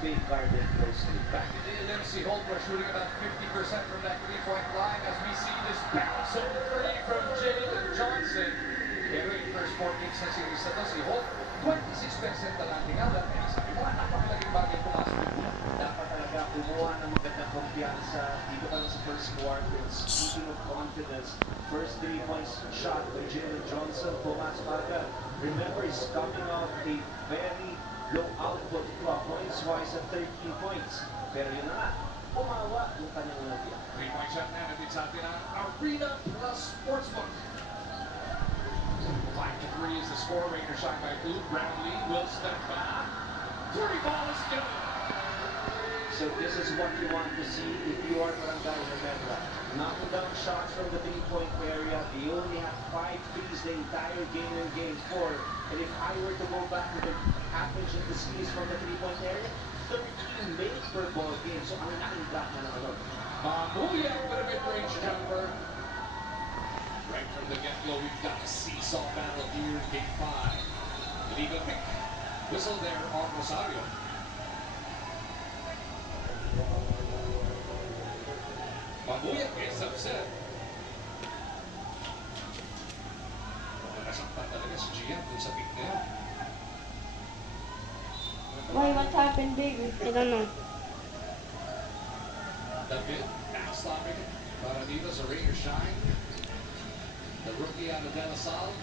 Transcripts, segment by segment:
being guarded closely. Back in the day, see Holbrook shooting about 50% from that three-point line as we see this bounce over from Jalen Johnson. Pero yung first 4 games na series na to, si Holt, 26% na lang tingala. Kaya sabi mo, napakalaging bagay pumasok yung bulan. Dapat talaga kumuha ng magandang kumpiyansa dito pa lang sa first quarter. Speaking of confidence, first 3 points shot by Ginebra Johnson, pumasok agad. Remember, he's coming off a very low output points-wise at 13 points. Pero yun na nga, umawa yung kanyang lagyan. 3-point shot na natin sa atin ang Arena Plus Sportsbook. 5-3 is the score. Ranger shot by Blue. Brownlee will step back. 30 ball is good. So this is what you want to see if you are Barangay Ginebra. Knocking down shots from the 3-point area. They only have 5 threes the entire game in game 4. And if I were to go back to the average of the skis from the 3-point area, 13 made per ball game. So ang laking drop na naman. Mamuya with a mid-range jumper. Right from the get-go, we've got a seesaw battle here in Game 5. Leave a pick. Whistle there on Rosario. Mamuya is upset. Nasaktan talaga si Gian dun sa pick na yan. Why? What happened, baby? I don't know. David, now stopping it. Para dito sa Ranger Shine. The rookie out of De La Salle.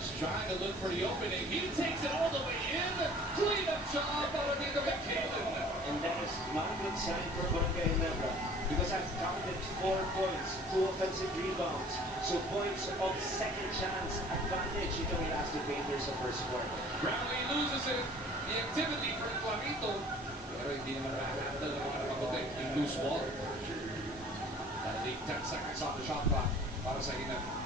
He's trying to look for the opening. He takes it all the way in. Clean up job para dito kay Kalen. And that is not a good sign for Barangay Ginebra because I've counted 4 points, 2 offensive rebounds. So points of second chance advantage ito may last the Painters sa first quarter. Brownlee loses it. The activity for Clarito. Pero hindi naman na-handle ng mga mabuti. Yung loose ball. That'll leave 10 seconds on the shot clock para sa Ginebra.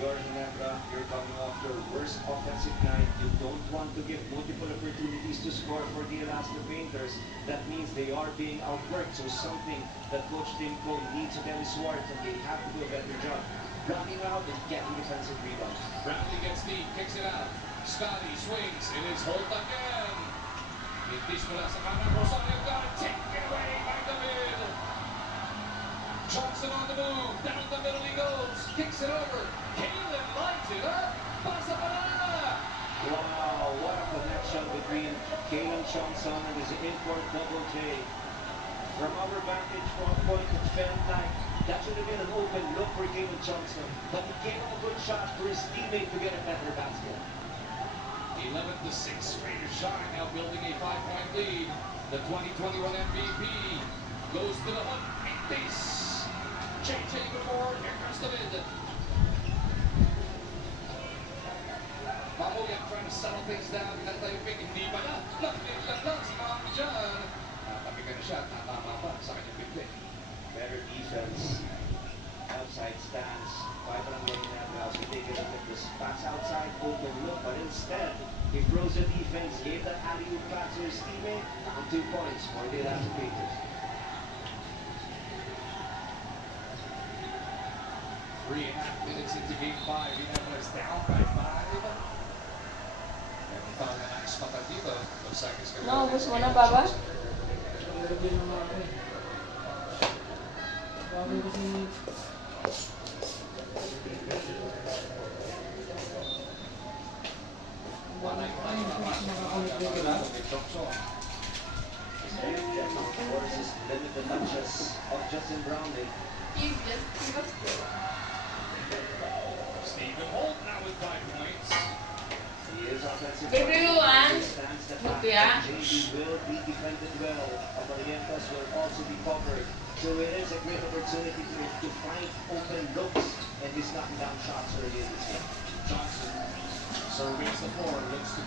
You're Ginebra, you're coming off your worst offensive night. You don't want to give multiple opportunities to score for the Alaska Painters. That means they are being outworked. So something that Coach Timko needs to get his work, and they have to do a better job blocking out and getting defensive rebounds. Brownlee gets deep, kicks it out. Scotty swings, it is Holt again. Intis mula sa kanan, Rosario got it taken away by the middle. Johnson on the move, down the middle he goes, kicks it over. Kalen lights it up, pasa pa na. Wow, what a connection between Kalen Johnson and his import Double J. From our vantage point, it felt like that should have been an open look for Kalen Johnson, but he gave a good shot for his teammate to get a better basket. 11-6, Raiders Shine now building a 5-point lead. The 2021 MVP goes to the hook, Intis. JJ before, here comes the mid. Mamuya trying to settle things down. Pinatay yung pick, hindi pa na. Laglit lang si Mama dyan. Tapi ka na siya, tatama pa sa kanyang pick. Better defense, outside stance, 5 Barangay Ginebra. So take a look at this pass outside, open look, but instead, he froze the defense, gave that alley-oop pass to his teammate, and 2 points for the Alaska Painters. 3.5 minutes into Game 5, Ginebra is down by 5. Meron pa nga nice mata dito. 2 seconds ka Naubos mo na, Baba? Of course, is limit the touches of Justin Brownlee. Stephen Holt now with 5 points. He is offensive. Everyone, Stands the look, fact yeah. that JB will be defended well. Abarientas will also be covered. So it is a great opportunity to find open looks and he's knocking down shots early in this game. Johnson surveys the floor, looks to